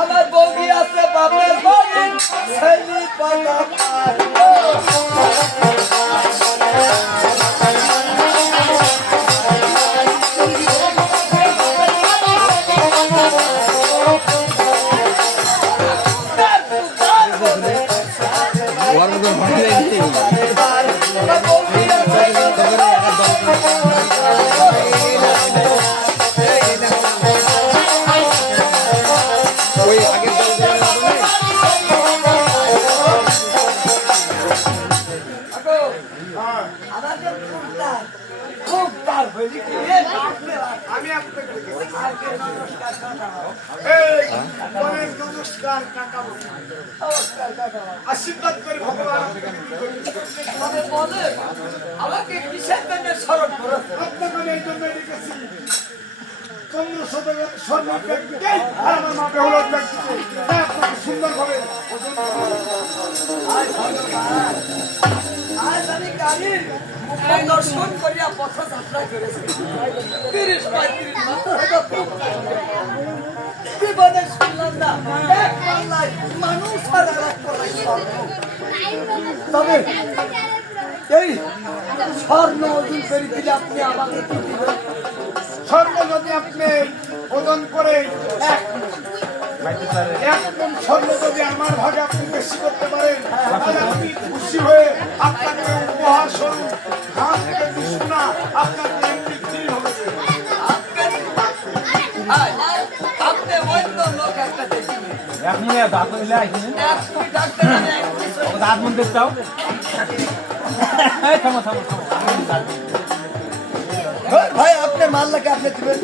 আমার বগি আছে বাপের বগি ছেলে পাতা আশীর্বাদ করে ভগবান আমাকে কিসের জন্য স্মরণ করেছে? আপনাকে এই জন্য ডেকেছি। সুন্দরভাবে আজ আমি গাড়ির দর্শন করিয়া পথ যাত্রা করেছি। 30-35 জীবনে শুনলাম না এক পাল্লায় মানুষ আর এক পাল্লায় স্বর্ণ। তবে এই স্বর্ণ ওজন করে দিলে আপনি আমাকে কি দিবেন? স্বর্ণ যদি আপনি ওজন করে একদম স্বর্ণ যদি আমার ভাগে আপনি বেশি করতে পারেন তাহলে আমি খুশি হয়ে আপনাকে উপহার স্বরূপ ধান থেকে সোনা আপনাকে এমনি ফ্রি হবে। আপনি অন্য লোক একটা দেখিবেন ভাই আপনার মাল লাগে আপনি দিবেন।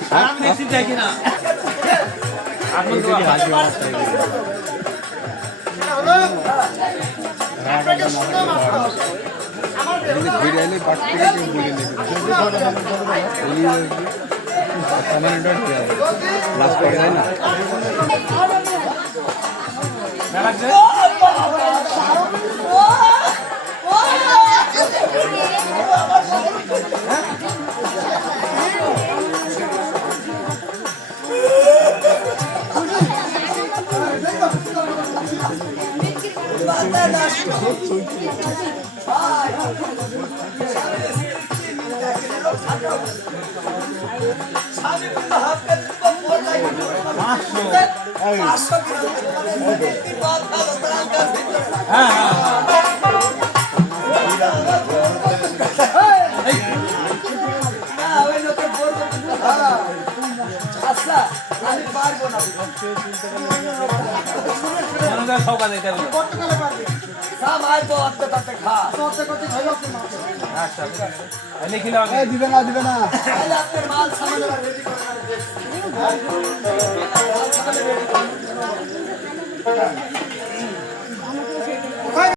কতকালে পারবে সব আয় তো আস্তে আস্তে খা করতে করতে খাইলো আপনি মাছ দিবে না তাহলে আপনার মাল সামান্য রেডি করে মাল সামান্য রেডি করে